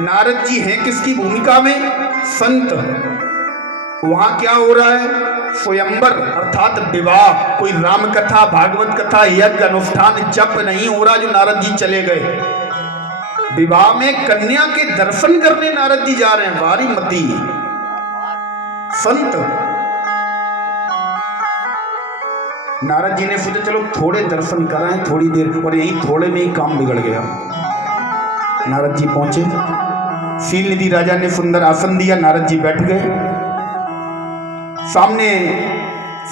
नारद जी हैं किसकी भूमिका में? संत। वहां क्या हो रहा है? स्वयंवर अर्थात विवाह। कोई राम कथा, भागवत कथा, यज्ञ, अनुष्ठान, जप नहीं हो रहा जो नारद जी चले गए। विवाह में कन्या के दर्शन करने नारद जी जा रहे हैं। वारी मती संत। नारद जी ने सोचा चलो थोड़े दर्शन कराएं थोड़ी देर, और यही थोड़े में ही काम बिगड़ गया। नारद जी पहुंचे, शीलनिधि राजा ने सुंदर आसन दिया, नारद जी बैठ गए सामने।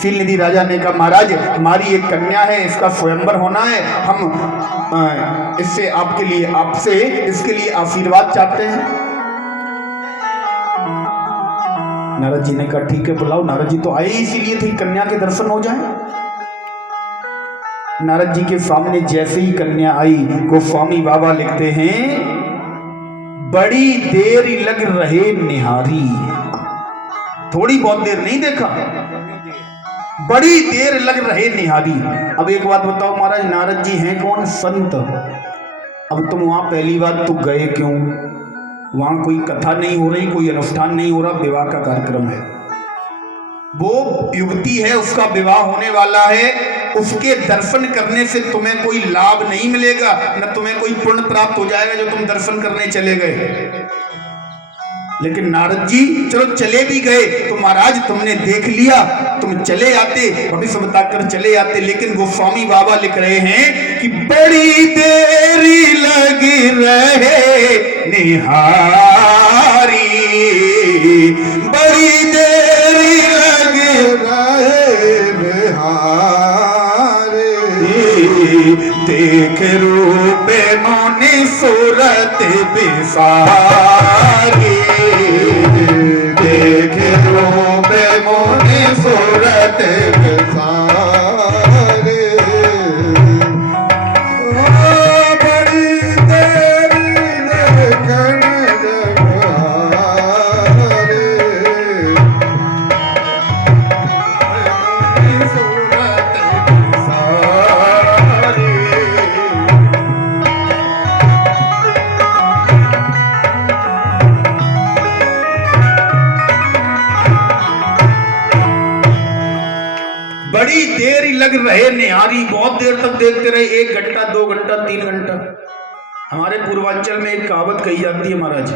शीलनिधि राजा ने कहा महाराज हमारी एक कन्या है, इसका स्वयंवर होना है, हम इससे आपके लिए आपसे इसके लिए आशीर्वाद चाहते हैं। नारद जी ने कहा ठीक है बुलाओ। नारद जी तो आए इसीलिए थे कन्या के दर्शन हो जाए। नारद जी के सामने जैसे ही कन्या आई, गोस्वामी बाबा लिखते हैं बड़ी देर लग रहे निहारी। थोड़ी बहुत देर नहीं देखा, बड़ी देर लग रहे निहारी। अब एक बात बताओ महाराज, नारद जी हैं कौन? संत। अब तुम वहां पहली बात तो गए क्यों? वहां कोई कथा नहीं हो रही, कोई अनुष्ठान नहीं हो रहा, विवाह का कार्यक्रम है। वो युवती है, उसका विवाह होने वाला है, उसके दर्शन करने से तुम्हें कोई लाभ नहीं मिलेगा, न तुम्हें कोई पुण्य प्राप्त हो जाएगा जो तुम दर्शन करने चले गए। लेकिन नारद जी चलो चले भी गए तो महाराज तुमने देख लिया, तुम चले आते, भविष्य बताकर चले आते। लेकिन गोस्वामी बाबा लिख रहे हैं कि बड़ी देरी लग रहे निहारी, बड़ी देरी लग रहे निहारी, देख रूप मोने सूरत बिसारी, देख रूप मोने सूरत बिसारी, बड़ी देरी लगन जवारी, सूरत बिसारी। बड़ी देर लग रहे निहारी, बहुत देर तक देखते रहे, 1 घंटा 2 घंटा 3 घंटा। हमारे पूर्वांचल में एक कहावत कही जाती है महाराज,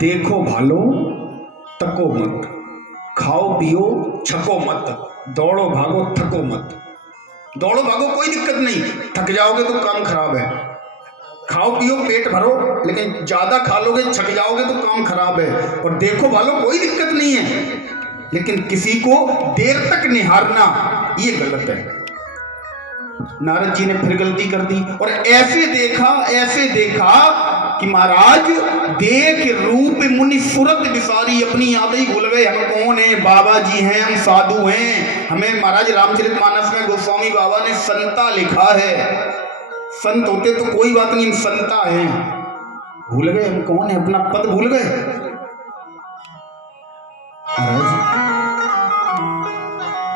देखो भालो तको मत, खाओ पियो छको मत, दौड़ो भागो थको मत। दौड़ो भागो कोई दिक्कत नहीं, थक जाओगे तो काम खराब है। खाओ पियो पेट भरो, लेकिन ज्यादा खा लोगे छक जाओगे तो काम खराब है। और देखो भालो कोई दिक्कत नहीं है, लेकिन किसी को देर तक निहारना ये गलत है। नारद जी ने फिर गलती कर दी और ऐसे देखा कि महाराज देख रूप मुनि सूरत बिसारी, अपनी यादें ही भूल गए। हम कौन है? बाबा जी हैं, हम साधु हैं। हमें महाराज रामचरितमानस में गोस्वामी बाबा ने संता लिखा है। संत होते तो कोई बात नहीं, हम संता हैं। भूल गए हम कौन है, अपना पद भूल गए।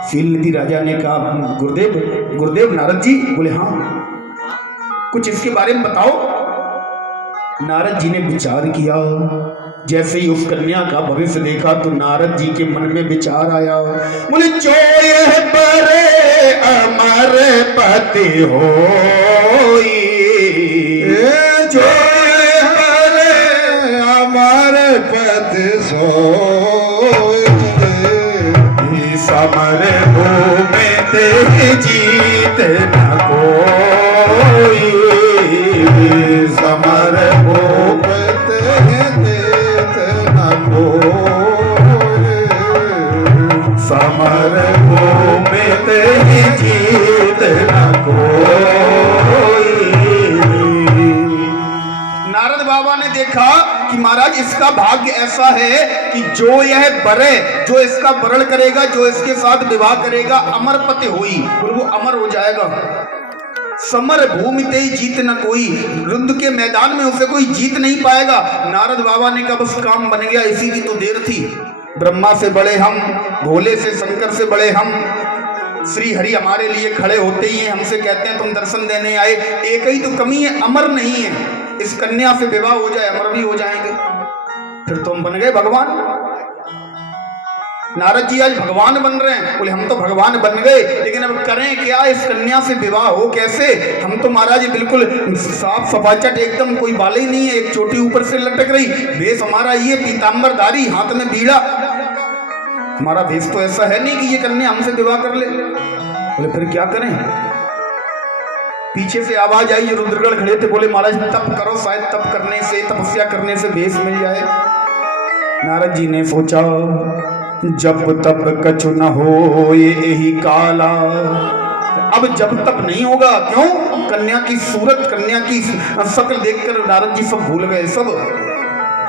शीलनिधि राजा ने कहा गुरुदेव नारद जी। बोले हाँ, कुछ इसके बारे में बताओ। नारद जी ने विचार किया, जैसे ही उस कन्या का भविष्य देखा तो नारद जी के मन में विचार आया। बोले जो यह बड़े अमर पति होई, जो यह बड़े अमर पति सोई, समर भूमि ते जीत न कोई, समर भूमि ते जीत न कोई, समर भूमि ते जीत न कोई। नारद बाबा ने देखा कि महाराज इसका भाग्य ऐसा है कि जो यह बरे, जो इसका वरण करेगा, जो इसके साथ विवाह करेगा, अमर पति हुई, वो अमर हो जाएगा। समर भूमि ते जीत न कोई, युद्ध के मैदान में उसे कोई जीत नहीं पाएगा। नारद बाबा ने कहा बस काम बन गया, इसी की तो देर थी। ब्रह्मा से बड़े हम, भोले से शंकर से बड़े हम, श्री हरि हमारे लिए खड़े होते ही हैं, हमसे कहते हैं तुम दर्शन देने आए। एक ही तो कमी है, अमर नहीं है। इस कन्या से विवाह हो जाए, अमर भी हो जाएंगे, फिर तो हम बन गए भगवान। नारद जी आज भगवान बन रहे हैं। बोले हम तो भगवान बन गए, लेकिन अब करें क्या, इस कन्या से विवाह हो कैसे? हम तो महाराज बिल्कुल साफ सफाचट एकदम, कोई बाल ही नहीं है, एक चोटी ऊपर से लटक रही, वेश हमारा ये पीतांबरधारी, हाथ में बीड़ा, हमारा वेश तो ऐसा है नहीं कि ये कन्या हमसे विवाह कर ले। बोले फिर क्या करें? पीछे से आवाज आई, जो रुद्रगढ़ खड़े थे, बोले महाराज तप करो, शायद तप करने से, तपस्या करने से वेश मिल जाए। नारद जी ने सोचा जब तब कछु न हो ये यही काला। अब जब तब नहीं होगा, क्यों? कन्या की सूरत, कन्या की शक्ल देखकर नारद जी सब भूल गए, सब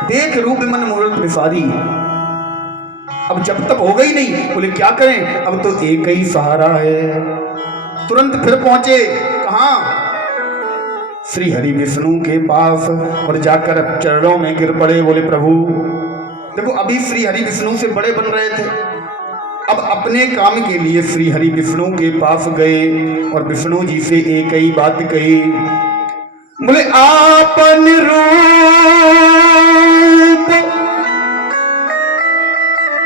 देख रूप मन मूर्त विसारी। अब जब तक होगा ही नहीं। बोले क्या करें, अब तो एक ही सहारा है। तुरंत फिर पहुंचे, कहां? श्री हरि विष्णु के पास, और जाकर चरणों में गिर पड़े। बोले प्रभु देखो, अभी श्री हरि विष्णु से बड़े बन रहे थे, अब अपने काम के लिए श्री हरि विष्णु के पास गए और विष्णु जी से एक ही बात कही। बोले आपन रूप,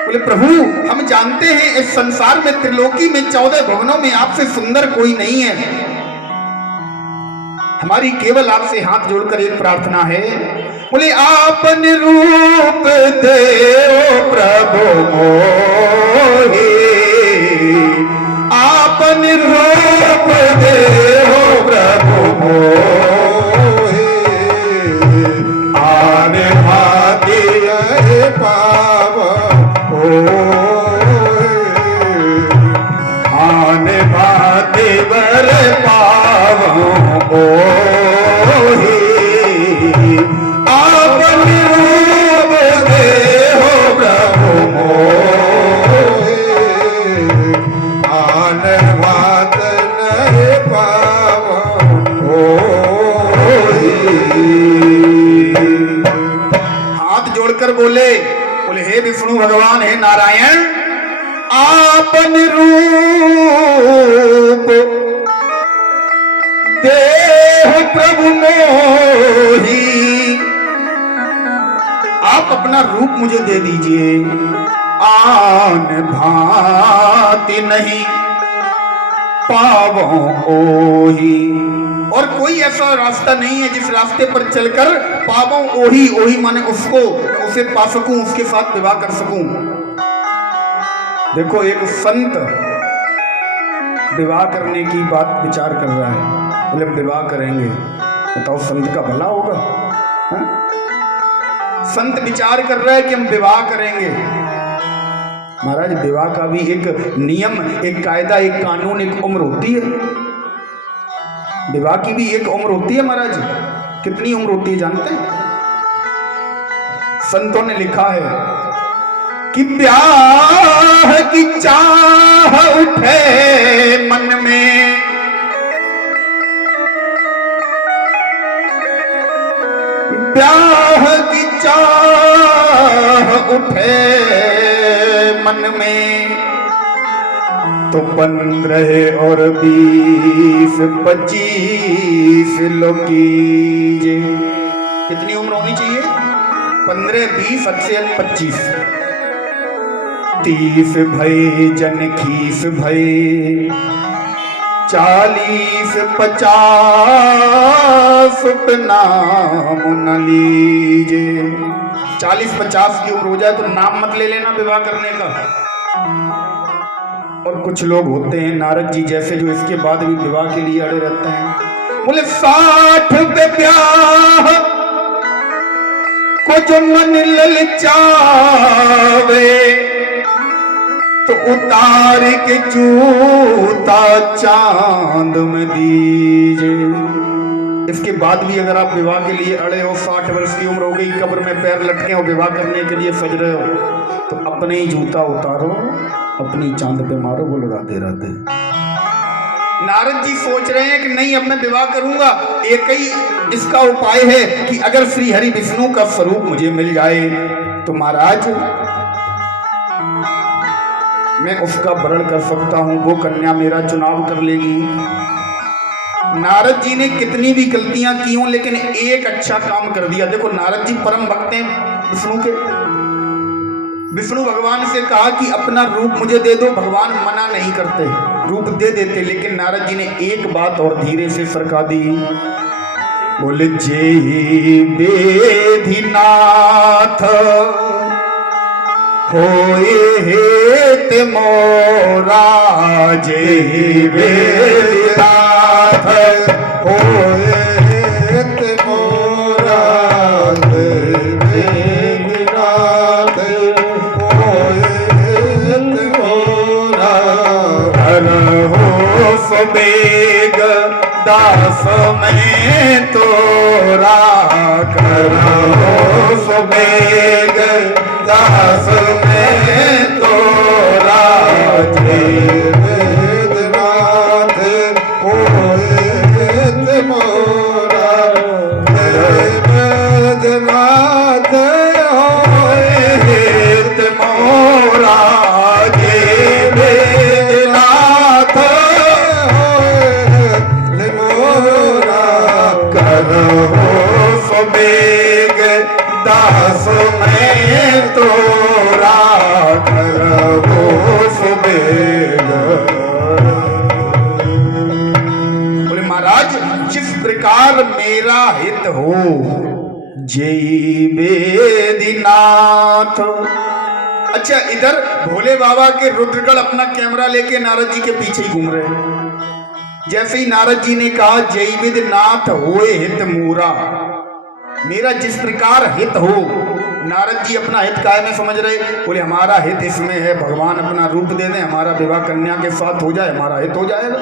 बोले प्रभु हम जानते हैं इस संसार में, त्रिलोकी में, 14 भुवनों में आपसे सुंदर कोई नहीं है। हमारी केवल आपसे हाथ जोड़कर एक प्रार्थना है। बोले आपन रूप देओ प्रभु मोहि, आपन रूप देओ प्रभु मोहि, आने भाती पाव आने भाती बर पाव ओहि, आपन रूप देहो प्रभु मोहि, आन बात नहीं पावो ओहि। हाथ जोड़कर बोले हे विष्णु भगवान, हे नारायण, आपन रूप देह प्रभु मोहि, आप अपना रूप मुझे दे दीजिए। आन भांति नहीं पावो ओही, और कोई ऐसा रास्ता नहीं है जिस रास्ते पर चलकर पावो ओही, ओही माने उसको, उसे पा सकूं, उसके साथ विवाह कर सकूं। देखो एक संत विवाह करने की बात विचार कर रहा है। बोले विवाह करेंगे, बताओ संत का भला होगा? हा? संत विचार कर रहा है कि हम विवाह करेंगे। महाराज विवाह का भी एक नियम, एक कायदा, एक कानून, एक उम्र होती है। विवाह की भी एक उम्र होती है महाराज। कितनी उम्र होती है जानते हैं? संतों ने लिखा है कि ब्याह की चाह उठे मन में, ब्याह की चाह उठे मन में, तो 15 और 20 25 लोग कीजिए। कितनी उम्र होनी चाहिए? 15 20 अच्छे 25 30 भई जन खीस भई, 40 50 नाम न लीजे। 40 50 की उम्र हो जाए तो नाम मत ले लेना विवाह करने का। और कुछ लोग होते हैं नारद जी जैसे, जो इसके बाद भी विवाह के लिए अड़े रहते हैं। बोले 60 पे ब्याह को जो मन ललचावे, तो उतार के जूता चांद में दीजिए। इसके बाद भी अगर आप विवाह के लिए अड़े हो, 60 वर्ष की उम्र हो गई, कब्र में पैर लटके हो, विवाह करने के लिए सज रहे हो, तो अपने ही जूता उतारो, अपनी चांद पे मारो, बोलो राधे राधे। नारद जी सोच रहे हैं कि नहीं अब मैं विवाह करूंगा। एक ही इसका उपाय है कि अगर श्री हरि विष्णु का स्वरूप मुझे मिल जाए तो महाराज मैं उसका वरण कर सकता हूं, वो कन्या मेरा चुनाव कर लेगी। नारद जी ने कितनी भी गलतियां की हों लेकिन एक अच्छा काम कर दिया। देखो नारद जी परम भक्त हैं विष्णु के। विष्णु भगवान से कहा कि अपना रूप मुझे दे दो, भगवान मना नहीं करते, रूप दे देते। लेकिन नारद जी ने एक बात और धीरे से सरका दी, बोले जय बेधिनाथ होए हेत मोरा, जय बेधिनाथ होए हेत मोरा, जय बेधिनाथ होए हेत मोरा, हर हो सवेग दास में तोरा, करो सवेग दास में तोरा, जय वेदनाथ होए हेत मोरा, जय वेदनाथ होए हेत मोरा, जय वेदनाथ सवेग दास में तोरा, करो सवेग। बोले महाराज जिस प्रकार मेरा हित हो, जय बेदीनाथ। अच्छा इधर भोले बाबा के रुद्रगढ़ अपना कैमरा लेके नारद जी के पीछे ही घूम रहे हैं। जैसे ही नारद जी ने कहा जय विदनाथ होए हित मूरा, मेरा जिस प्रकार हित हो, नारद जी अपना हित काय में समझ रहे, बोले हमारा हित इसमें है, भगवान अपना रूप दे दें, हमारा विवाह कन्या के साथ हो जाए, हमारा हित हो जाएगा।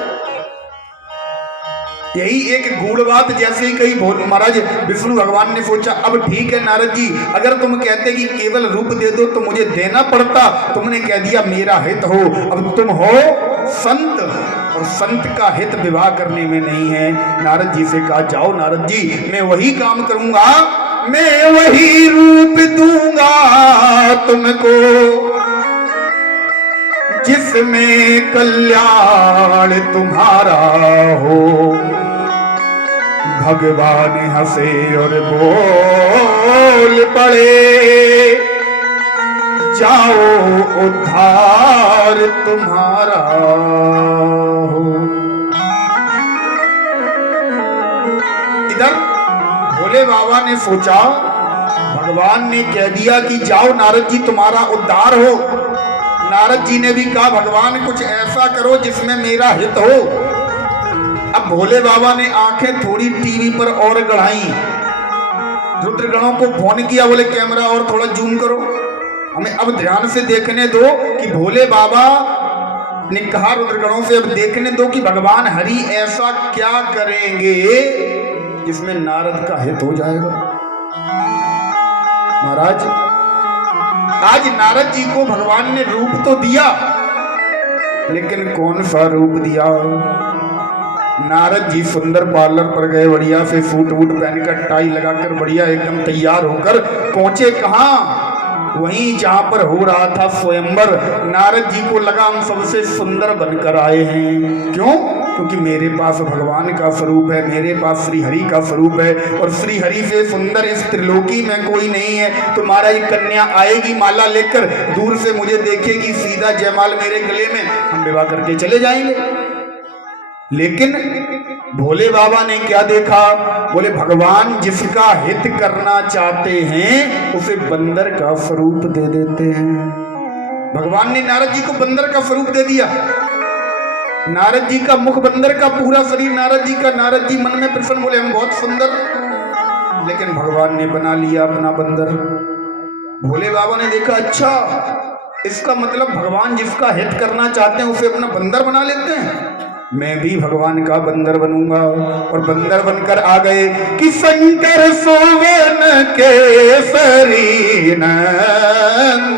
यही एक गूढ़ बात जैसे ही कही महाराज विष्णु भगवान ने सोचा अब ठीक है नारद जी, अगर तुम कहते कि केवल रूप दे दो तो मुझे देना पड़ता, तुमने कह दिया मेरा हित हो, अब तुम हो संत और संत का हित विवाह करने में नहीं है। नारद जी से कहा जाओ नारद जी मैं वही काम करूंगा, मैं वही रूप दूंगा तुमको जिसमें कल्याण तुम्हारा हो। भगवान हंसे और बोल पड़े जाओ उद्धार तुम्हारा हो। इधर भोले बाबा ने सोचा, भगवान ने कह दिया कि जाओ नारद जी तुम्हारा उद्धार हो। नारद जी ने भी कहा भगवान कुछ ऐसा करो जिसमें मेरा हित हो। अब भोले बाबा ने आंखें थोड़ी टीवी पर और गढ़ाई, रुद्रगणों को फोन किया, बोले कैमरा और थोड़ा जूम करो, हमें अब ध्यान से देखने दो कि भोले बाबा ने कहा रुद्रगणों से अब देखने दो कि भगवान हरि ऐसा क्या करेंगे जिसमें नारद का हित हो जाएगा। महाराज आज नारद जी को भगवान ने रूप तो दिया, लेकिन कौन सा रूप दिया। नारद जी सुंदर पार्लर पर गए, बढ़िया से सूट वूट पहनकर टाई लगाकर बढ़िया एकदम तैयार होकर पहुंचे कहां, वहीं जहां पर हो रहा था स्वयंवर। नारद जी को लगा हम सबसे सुंदर बनकर आए हैं। क्यों? क्योंकि मेरे पास भगवान का स्वरूप है, मेरे पास श्री हरि का स्वरूप है, और श्री हरि से सुंदर इस त्रिलोकी में कोई नहीं है। तुम्हारा एक कन्या आएगी माला लेकर, दूर से मुझे देखेगी, सीधा जयमाल मेरे गले में, हम विवाह करके चले जाएंगे। लेकिन भोले बाबा ने क्या देखा, बोले भगवान जिसका हित करना चाहते हैं उसे बंदर का स्वरूप दे देते हैं। भगवान ने नारद जी को बंदर का स्वरूप दे दिया। नारद जी का मुख बंदर का, पूरा शरीर नारद जी का। नारद जी मन में प्रसन्न, बोले हम बहुत सुंदर, लेकिन भगवान ने बना लिया अपना बंदर। भोले बाबा ने देखा अच्छा इसका मतलब भगवान जिसका हित करना चाहते हैं उसे अपना बंदर बना लेते हैं, मैं भी भगवान का बंदर बनूंगा। और बंदर बनकर आ गए कि शंकर सोवन केसरी नंदन,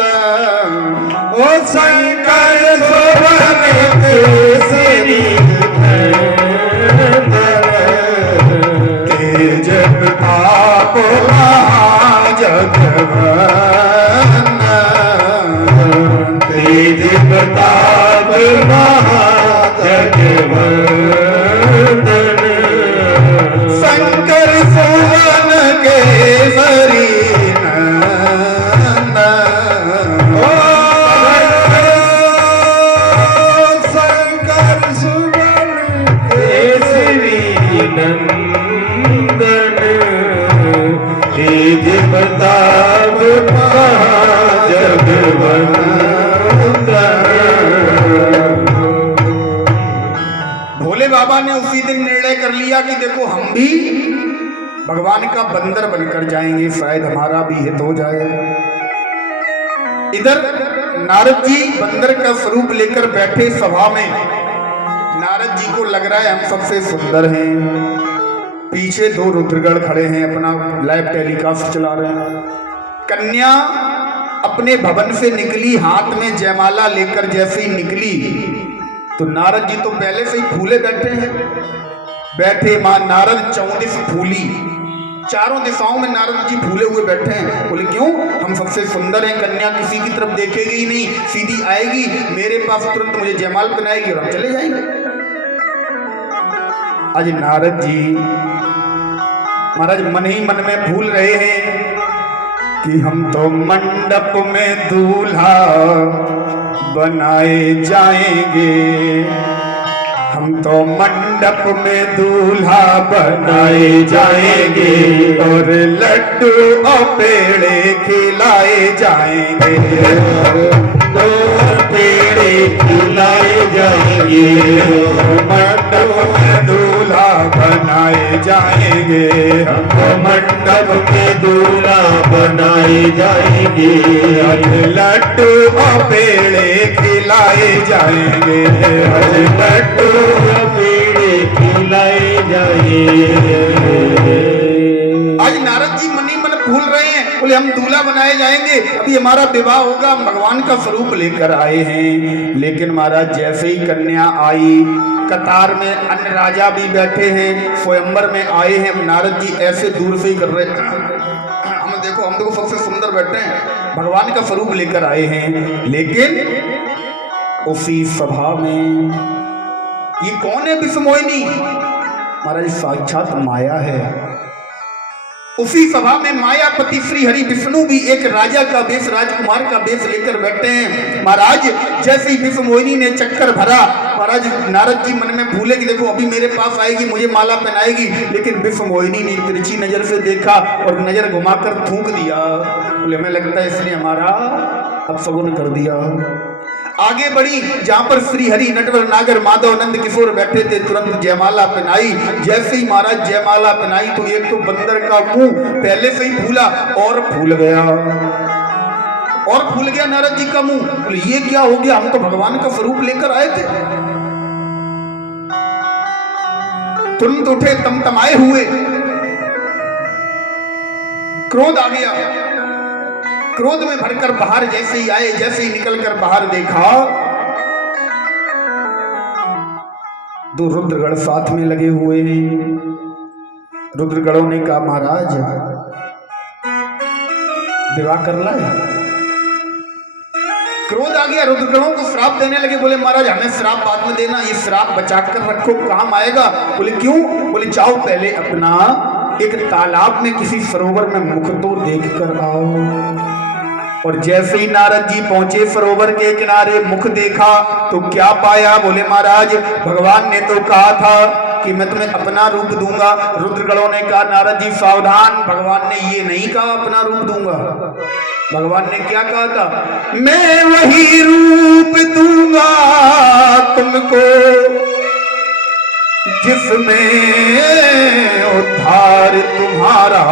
ओ शंकर सोवन केसरी नंदन, तेज प्रताप महाजगवंदन, तेज प्रताप महाजगवंदन, तेज प्रताप जगवंदन। भोले बाबा ने उसी दिन निर्णय कर लिया कि देखो हम भी भगवान का बंदर बनकर जाएंगे, शायद हमारा भी हित हो जाए। इधर नारद जी बंदर का स्वरूप लेकर बैठे सभा में। नारद जी को लग रहा है हम सबसे सुंदर हैं। पीछे दो रुद्रगण खड़े हैं, अपना लाइव टेलीकास्ट चला रहे हैं। कन्या अपने भवन से निकली, हाथ में जयमाला लेकर जैसे ही निकली तो नारद जी तो पहले से ही फूले बैठे हैं। बैठे मां नारद 34 फूली, चारों दिशाओं में नारद जी फूले हुए बैठे हैं। बोले क्यों? हम सबसे सुंदर हैं, कन्या किसी की तरफ देखेगी ही नहीं, सीधी आएगी मेरे पास, तुरंत मुझे जयमाल पहनाएगी और हम चले जाएंगे। आज नारद जी महाराज मन ही मन में भूल रहे हैं कि हम तो मंडप में दूल्हा बनाए जाएंगे, हम तो मंडप में दूल्हा बनाए जाएंगे और लड्डू और पेड़े खिलाए जाएंगे, तो पेड़े खिलाए जाएंगे। मंडप में दूल्हा बनाए जाएंगे, हम मंडप में दूल्हा बनाए जाएंगे। लड्डू और पेड़े खिलाए जाएंगे, लड्डू पेड़े खिलाए जाएंगे। आज नारद जी मनी मन भूल रहे हैं। बोले हम दूल्हा बनाए जाएंगे, अभी हमारा विवाह होगा, हम भगवान का स्वरूप लेकर आए हैं। लेकिन महाराज जैसे ही कन्या आई, कतार में अन्य राजा भी बैठे हैं, स्वयंवर में आए हैं। नारद जी ऐसे दूर से ही कर रहे हैं, हम देखो सबसे सुंदर बैठे हैं, भगवान का स्वरूप लेकर आए हैं। लेकिन उसी सभा में ये कौन है? विषमोहिनी महाराज साक्षात माया है। उसी सभा में मायापति श्री हरि विष्णु भी एक राजा का वेश, राजकुमार का वेश लेकर बैठे हैं। महाराज जैसे ही विषमोहिनी ने चक्कर भरा, महाराज नारद जी मन में भूले कि देखो अभी मेरे पास आएगी, मुझे माला पहनाएगी। लेकिन विषमोहिनी ने तिरछी नजर से देखा और नजर घुमाकर थूक दिया। बोले हमें लगता है इसने हमारा अपशगुन कर दिया। आगे बढ़ी, जहां पर श्री हरि नटवर नागर माधव नंद किशोर बैठे थे, तुरंत जयमाला पहनाई। जैसे ही महाराज जयमाला पहनाई तो एक तो बंदर का मुंह पहले से ही फूला और फूल गया, और फूल गया नारद जी का मुंह। बोले ये क्या हो गया? हम तो भगवान का स्वरूप लेकर आए थे। तुरंत उठे तमतमाए हुए, क्रोध आ गया। क्रोध में भरकर बाहर जैसे ही आए, जैसे ही निकलकर बाहर देखा दो रुद्रगण साथ में लगे हुए हैं। रुद्रगणों ने कहा महाराज विवाह कर लाए। क्रोध आ गया, रुद्रगणों को श्राप देने लगे। बोले महाराज हमें श्राप बाद में देना, ये श्राप बचा कर रखो, काम आएगा। बोले क्यों? बोले जाओ पहले अपना एक तालाब में किसी सरोवर में मुख तो देख कर आओ। और जैसे ही नारद जी पहुंचे सरोवर के किनारे, मुख देखा तो क्या पाया? बोले महाराज भगवान ने तो कहा था कि मैं तुम्हें अपना रूप दूंगा। रुद्रगणों ने कहा नारद जी सावधान, भगवान ने ये नहीं कहा अपना रूप दूंगा। भगवान ने क्या कहा था? मैं वही रूप दूंगा तुमको जिसमें उद्धार तुम्हारा